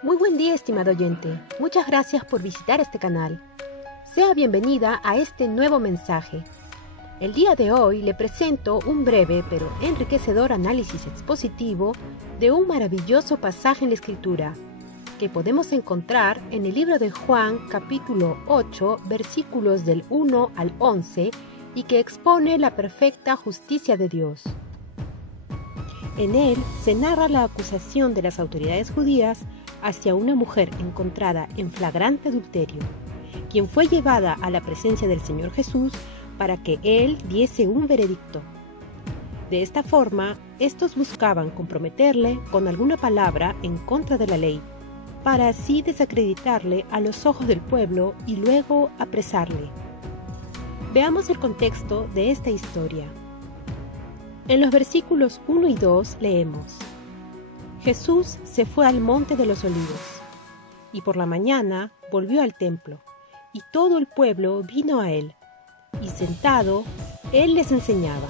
Muy buen día, estimado oyente. Muchas gracias por visitar este canal. Sea bienvenida a este nuevo mensaje. El día de hoy le presento un breve pero enriquecedor análisis expositivo de un maravilloso pasaje en la Escritura que podemos encontrar en el libro de Juan, capítulo 8, versículos del 1 al 11, y que expone la perfecta justicia de Dios. En él se narra la acusación de las autoridades judías hacia una mujer encontrada en flagrante adulterio, quien fue llevada a la presencia del Señor Jesús para que Él diese un veredicto. De esta forma, estos buscaban comprometerle con alguna palabra en contra de la ley, para así desacreditarle a los ojos del pueblo y luego apresarle. Veamos el contexto de esta historia. En los versículos 1 y 2 leemos: Jesús se fue al monte de los olivos, y por la mañana volvió al templo, y todo el pueblo vino a él, y sentado, él les enseñaba.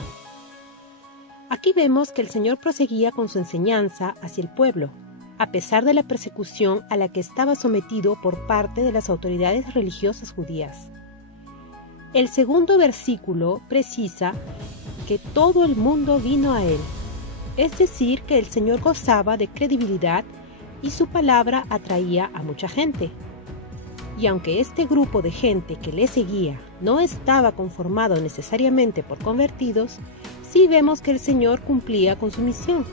Aquí vemos que el Señor proseguía con su enseñanza hacia el pueblo, a pesar de la persecución a la que estaba sometido por parte de las autoridades religiosas judías. El segundo versículo precisa que todo el mundo vino a él, es decir, que el Señor gozaba de credibilidad y su palabra atraía a mucha gente. Y aunque este grupo de gente que le seguía no estaba conformado necesariamente por convertidos, sí vemos que el Señor cumplía con su misión: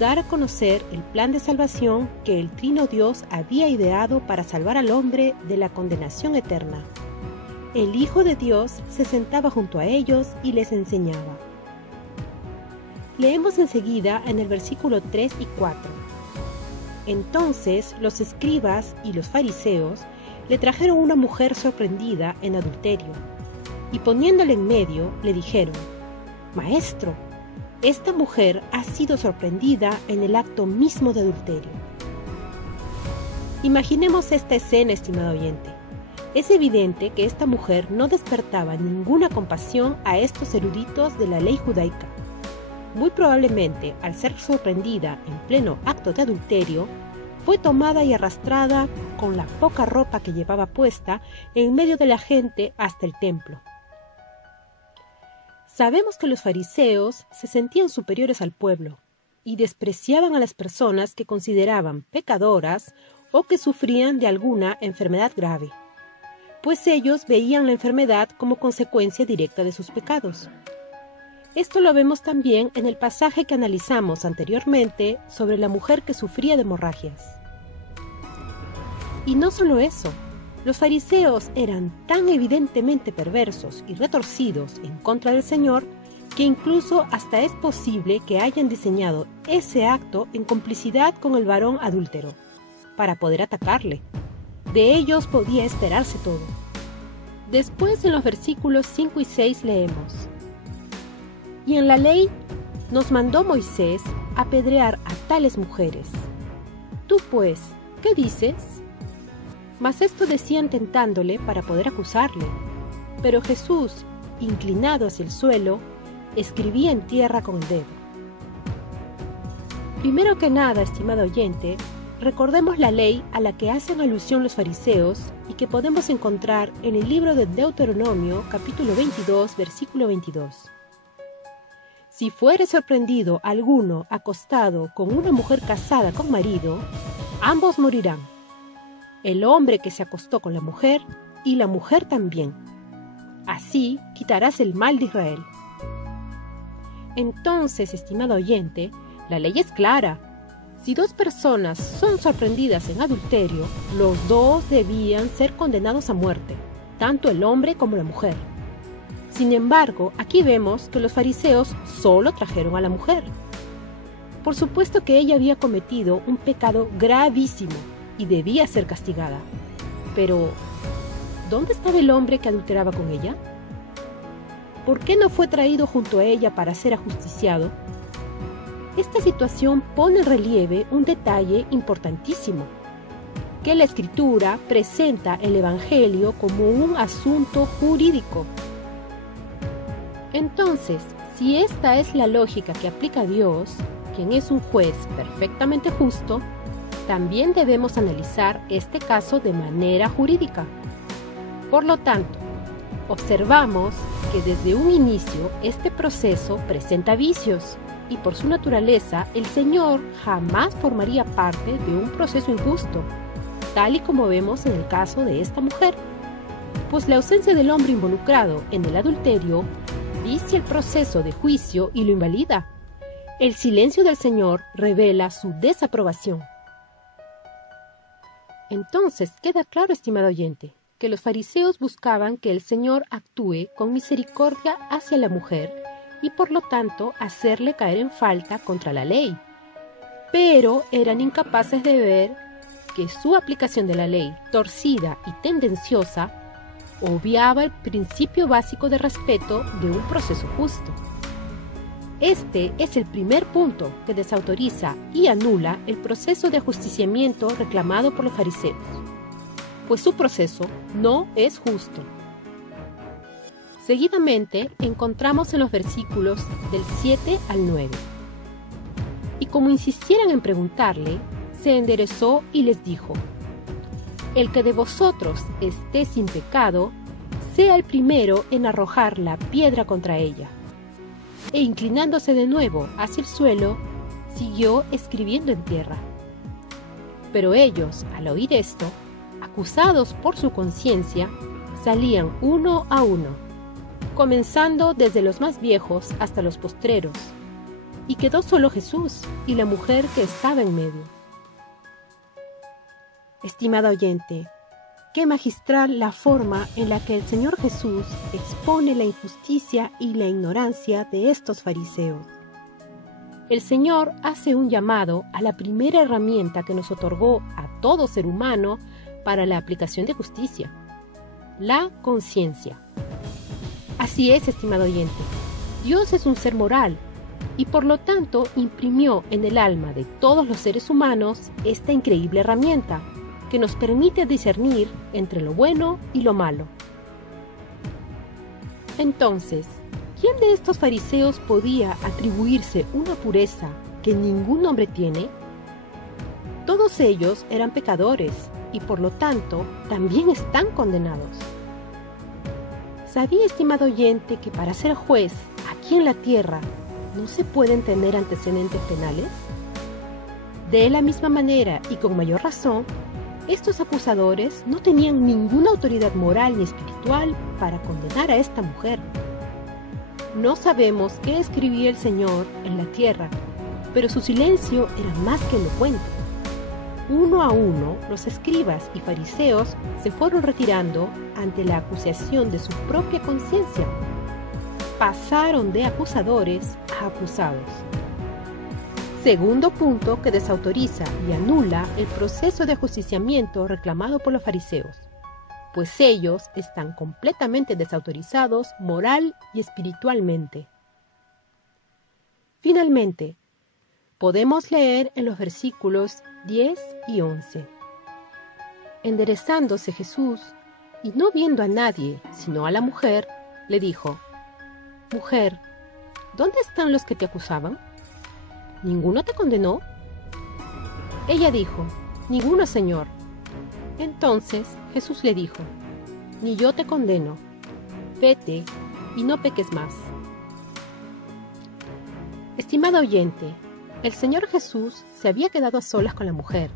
dar a conocer el plan de salvación que el Trino Dios había ideado para salvar al hombre de la condenación eterna. El Hijo de Dios se sentaba junto a ellos y les enseñaba. Leemos enseguida en el versículo 3 y 4. Entonces los escribas y los fariseos le trajeron una mujer sorprendida en adulterio, y poniéndole en medio le dijeron: Maestro, esta mujer ha sido sorprendida en el acto mismo de adulterio. Imaginemos esta escena, estimado oyente. Es evidente que esta mujer no despertaba ninguna compasión a estos eruditos de la ley judaica. Muy probablemente, al ser sorprendida en pleno acto de adulterio, fue tomada y arrastrada con la poca ropa que llevaba puesta en medio de la gente hasta el templo. Sabemos que los fariseos se sentían superiores al pueblo y despreciaban a las personas que consideraban pecadoras o que sufrían de alguna enfermedad grave, pues ellos veían la enfermedad como consecuencia directa de sus pecados. Esto lo vemos también en el pasaje que analizamos anteriormente sobre la mujer que sufría de hemorragias. Y no solo eso, los fariseos eran tan evidentemente perversos y retorcidos en contra del Señor que incluso hasta es posible que hayan diseñado ese acto en complicidad con el varón adúltero, para poder atacarle. De ellos podía esperarse todo. Después, en los versículos 5 y 6 leemos: Y en la ley nos mandó Moisés apedrear a tales mujeres. Tú pues, ¿qué dices? Mas esto decían tentándole para poder acusarle. Pero Jesús, inclinado hacia el suelo, escribía en tierra con el dedo. Primero que nada, estimado oyente, recordemos la ley a la que hacen alusión los fariseos y que podemos encontrar en el libro de Deuteronomio, capítulo 22, versículo 22. Si fuere sorprendido alguno acostado con una mujer casada con marido, ambos morirán, el hombre que se acostó con la mujer y la mujer también. Así quitarás el mal de Israel. Entonces, estimado oyente, la ley es clara. Si dos personas son sorprendidas en adulterio, los dos debían ser condenados a muerte, tanto el hombre como la mujer. Sin embargo, aquí vemos que los fariseos solo trajeron a la mujer. Por supuesto que ella había cometido un pecado gravísimo y debía ser castigada. Pero, ¿dónde estaba el hombre que adulteraba con ella? ¿Por qué no fue traído junto a ella para ser ajusticiado? Esta situación pone en relieve un detalle importantísimo, que la Escritura presenta el Evangelio como un asunto jurídico. Entonces, si esta es la lógica que aplica Dios, quien es un juez perfectamente justo, también debemos analizar este caso de manera jurídica. Por lo tanto, observamos que desde un inicio este proceso presenta vicios y por su naturaleza el Señor jamás formaría parte de un proceso injusto, tal y como vemos en el caso de esta mujer, pues la ausencia del hombre involucrado en el adulterio vicia el proceso de juicio y lo invalida. El silencio del Señor revela su desaprobación. Entonces queda claro, estimado oyente, que los fariseos buscaban que el Señor actúe con misericordia hacia la mujer y por lo tanto hacerle caer en falta contra la ley. Pero eran incapaces de ver que su aplicación de la ley, torcida y tendenciosa, obviaba el principio básico de respeto de un proceso justo. Este es el primer punto que desautoriza y anula el proceso de ajusticiamiento reclamado por los fariseos, pues su proceso no es justo. Seguidamente encontramos en los versículos del 7 al 9. Y como insistieran en preguntarle, se enderezó y les dijo: El que de vosotros esté sin pecado, sea el primero en arrojar la piedra contra ella. E inclinándose de nuevo hacia el suelo, siguió escribiendo en tierra. Pero ellos, al oír esto, acusados por su conciencia, salían uno a uno, comenzando desde los más viejos hasta los postreros, y quedó solo Jesús y la mujer que estaba en medio. Estimado oyente, qué magistral la forma en la que el Señor Jesús expone la injusticia y la ignorancia de estos fariseos. El Señor hace un llamado a la primera herramienta que nos otorgó a todo ser humano para la aplicación de justicia: la conciencia. Así es, estimado oyente, Dios es un ser moral y por lo tanto imprimió en el alma de todos los seres humanos esta increíble herramienta que nos permite discernir entre lo bueno y lo malo. Entonces, ¿quién de estos fariseos podía atribuirse una pureza que ningún hombre tiene? Todos ellos eran pecadores y por lo tanto también están condenados. ¿Sabía, estimado oyente, que para ser juez aquí en la tierra no se pueden tener antecedentes penales? De la misma manera y con mayor razón, estos acusadores no tenían ninguna autoridad moral ni espiritual para condenar a esta mujer. No sabemos qué escribía el Señor en la tierra, pero su silencio era más que elocuente. Uno a uno, los escribas y fariseos se fueron retirando ante la acusación de su propia conciencia. Pasaron de acusadores a acusados. Segundo punto que desautoriza y anula el proceso de ajusticiamiento reclamado por los fariseos, pues ellos están completamente desautorizados moral y espiritualmente. Finalmente, podemos leer en los versículos 10 y 11. Enderezándose Jesús, y no viendo a nadie, sino a la mujer, le dijo: Mujer, ¿dónde están los que te acusaban? ¿Ninguno te condenó? Ella dijo: Ninguno, Señor. Entonces Jesús le dijo: Ni yo te condeno. Vete y no peques más. Estimado oyente, el Señor Jesús se había quedado a solas con la mujer.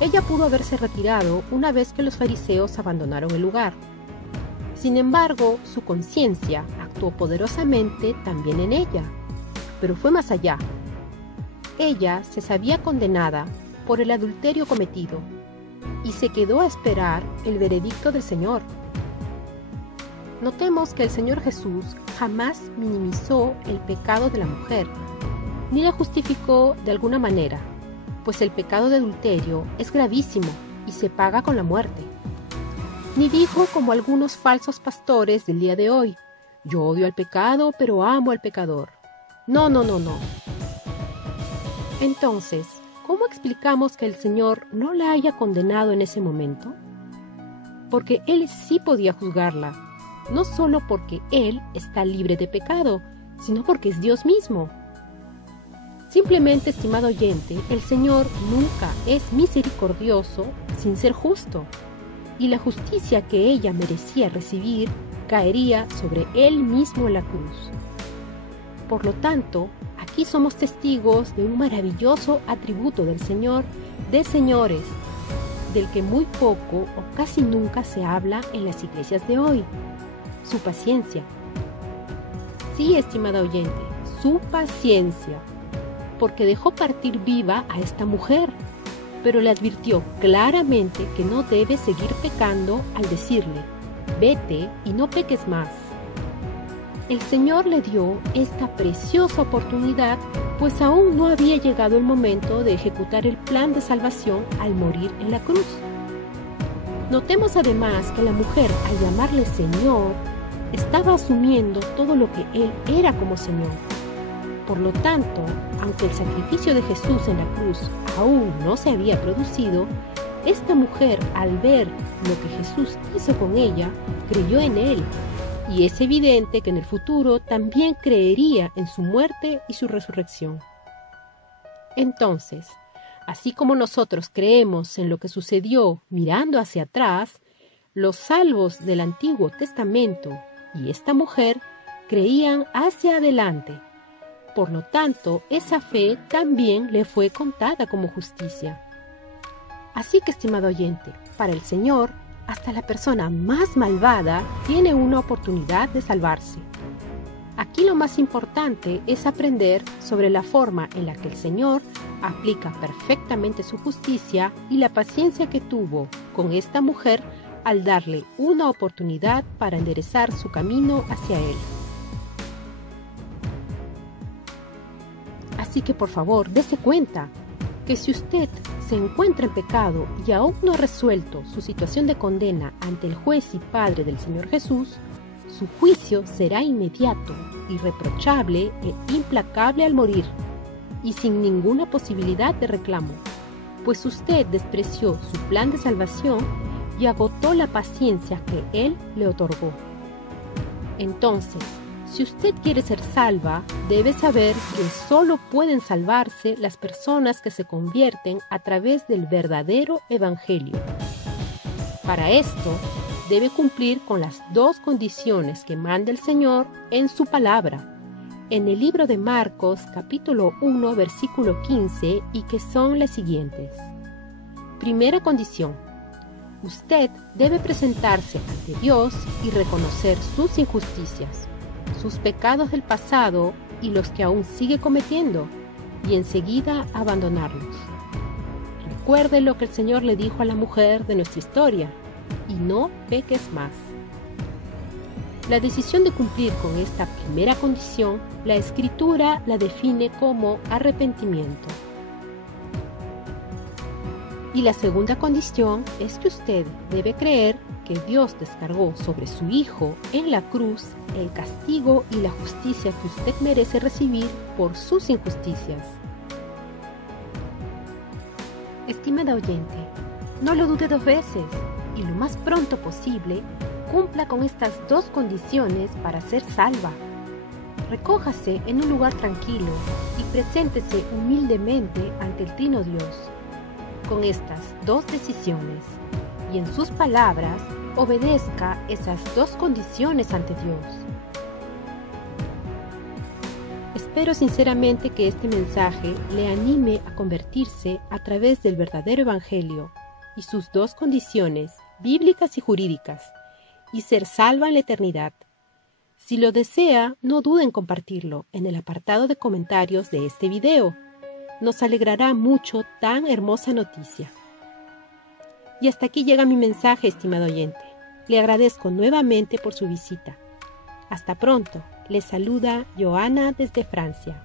Ella pudo haberse retirado una vez que los fariseos abandonaron el lugar. Sin embargo, su conciencia actuó poderosamente también en ella, pero fue más allá. Ella se sabía condenada por el adulterio cometido y se quedó a esperar el veredicto del Señor. Notemos que el Señor Jesús jamás minimizó el pecado de la mujer, ni la justificó de alguna manera, pues el pecado de adulterio es gravísimo y se paga con la muerte. Ni dijo como algunos falsos pastores del día de hoy: Yo odio al pecado, pero amo al pecador. No. Entonces, ¿cómo explicamos que el Señor no la haya condenado en ese momento? Porque Él sí podía juzgarla, no solo porque Él está libre de pecado, sino porque es Dios mismo. Simplemente, estimado oyente, el Señor nunca es misericordioso sin ser justo, y la justicia que ella merecía recibir caería sobre Él mismo en la cruz. Por lo tanto, aquí somos testigos de un maravilloso atributo del Señor de señores, del que muy poco o casi nunca se habla en las iglesias de hoy: su paciencia. Sí, estimado oyente, su paciencia, porque dejó partir viva a esta mujer, pero le advirtió claramente que no debe seguir pecando al decirle: vete y no peques más. El Señor le dio esta preciosa oportunidad, pues aún no había llegado el momento de ejecutar el plan de salvación al morir en la cruz. Notemos además que la mujer, al llamarle Señor, estaba asumiendo todo lo que Él era como Señor. Por lo tanto, aunque el sacrificio de Jesús en la cruz aún no se había producido, esta mujer, al ver lo que Jesús hizo con ella, creyó en Él. Y es evidente que en el futuro también creería en su muerte y su resurrección. Entonces, así como nosotros creemos en lo que sucedió mirando hacia atrás, los salvos del Antiguo Testamento y esta mujer creían hacia adelante. Por lo tanto, esa fe también le fue contada como justicia. Así que, estimado oyente, para el Señor, hasta la persona más malvada tiene una oportunidad de salvarse. Aquí lo más importante es aprender sobre la forma en la que el Señor aplica perfectamente su justicia y la paciencia que tuvo con esta mujer al darle una oportunidad para enderezar su camino hacia Él. Así que por favor, dése cuenta que si usted se encuentra en pecado y aún no ha resuelto su situación de condena ante el juez y Padre del Señor Jesús, su juicio será inmediato, irreprochable e implacable al morir, y sin ninguna posibilidad de reclamo, pues usted despreció su plan de salvación y agotó la paciencia que Él le otorgó. Entonces, si usted quiere ser salva, debe saber que solo pueden salvarse las personas que se convierten a través del verdadero Evangelio. Para esto, debe cumplir con las dos condiciones que manda el Señor en su palabra, en el libro de Marcos, capítulo 1, versículo 15, y que son las siguientes. Primera condición: usted debe presentarse ante Dios y reconocer sus injusticias, sus pecados del pasado y los que aún sigue cometiendo, y enseguida abandonarlos. Recuerde lo que el Señor le dijo a la mujer de nuestra historia: y no peques más. La decisión de cumplir con esta primera condición, la Escritura la define como arrepentimiento. Y la segunda condición es que usted debe creer que Dios descargó sobre su Hijo en la cruz el castigo y la justicia que usted merece recibir por sus injusticias. Estimada oyente, no lo dude dos veces y lo más pronto posible cumpla con estas dos condiciones para ser salva. Recójase en un lugar tranquilo y preséntese humildemente ante el Trino Dios con estas dos decisiones, y en sus palabras obedezca esas dos condiciones ante Dios. Espero sinceramente que este mensaje le anime a convertirse a través del verdadero Evangelio y sus dos condiciones bíblicas y jurídicas, y ser salva en la eternidad. Si lo desea, no dude en compartirlo en el apartado de comentarios de este video. Nos alegrará mucho tan hermosa noticia. Y hasta aquí llega mi mensaje, estimado oyente. Le agradezco nuevamente por su visita. Hasta pronto. Les saluda Joana desde Francia.